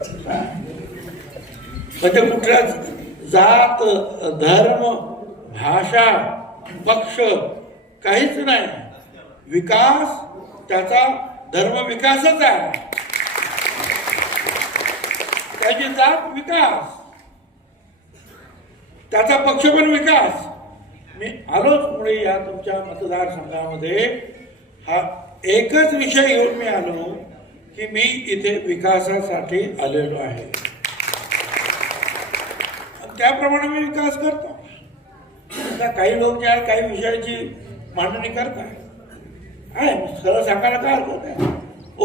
म्हणजे कुठल्याच जात धर्म भाषा पक्ष काहीच नाही विकास त्याचा धर्म विकासच आहे त्याची जात विकास त्याचा पक्ष पण विकास मी आलोच पुढे या तुमच्या मतदारसंघामध्ये हा एकच विषय घेऊन मी आलो की मी इथे विकासासाठी आलेलो आहे त्याप्रमाणे मी विकास करतो काही लोक ज्या काही विषयाची मांडणी करतात आहे खरं सांगायला काय हरकत आहे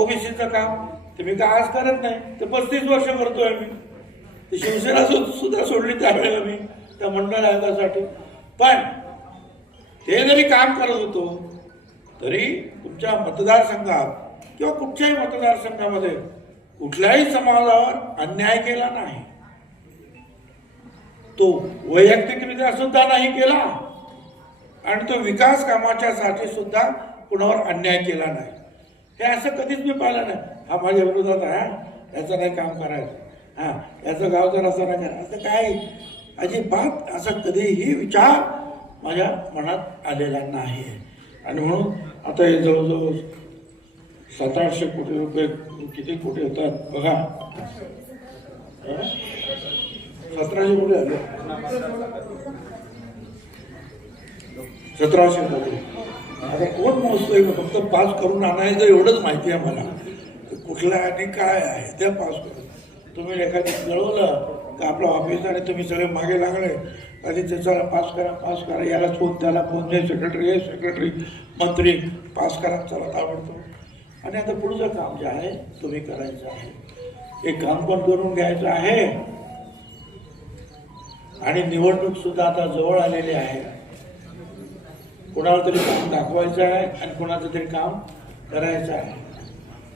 ओबीसीचं काम ते मी का आज करत नाही ते पस्तीस वर्ष करतोय मी ते शिवसेना सुद्धा सोडली त्यावेळेला मी त्या मंडळ आयोगासाठी पण ते जरी काम करत होतो तरी तुमच्या मतदारसंघात किंवा कुठच्याही मतदारसंघामध्ये कुठल्याही समाजावर अन्याय केला नाही तो वैयक्तिकरित्या सुद्धा नाही केला आणि तो विकास कामाच्या साठी सुद्धा कुणावर अन्याय केला नाही हे असं कधीच मी पाहिलं नाही हा माझ्या विरोधात आहे याचं नाही काम करायचं हा याचं गाव जर असं नाही असं काय अजिबात असं कधीही विचार माझ्या मनात आलेला नाही आणि म्हणून आता हे जवळजवळ सात आठशे कोटी रुपये किती कोटी होतात बघा सतराशे कोटी आले सतराशे कोटी आता कोण मोजतोय फक्त पास करून आणायचं एवढंच माहिती आहे मला कुठला आणि काय आहे त्या पास करून तुम्ही एखादी कळवलं तर आपलं ऑफिस आणि तुम्ही सगळे मागे लागले आणि त्याचा पास करा पास करा याला फोन त्याला फोन हे सेक्रेटरी हे सेक्रेटरी मंत्री पास करा चला आवडतो आणि आता पुढचं काम जे आहे तुम्ही करायचं आहे एक काम पण करून घ्यायचं आहे आणि निवडणूक सुद्धा आता जवळ आलेली आहे कोणाला तरी काम दाखवायचं आहे आणि कोणाचं तरी काम करायचं आहे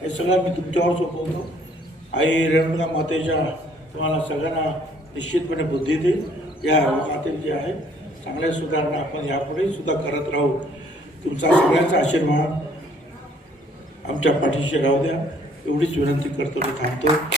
हे सगळं मी तुमच्यावर सोपवतो आई रेणुका मातेच्या तुम्हाला सगळ्यांना निश्चितपणे बुद्धी देईल या लोकातील जे आहे चांगल्या सुधारणा आपण यापुढे सुद्धा करत राहू तुमचा सगळ्यांचा आशीर्वाद आमच्या पाठीशी राहू द्या एवढीच विनंती करतो मी थांबतो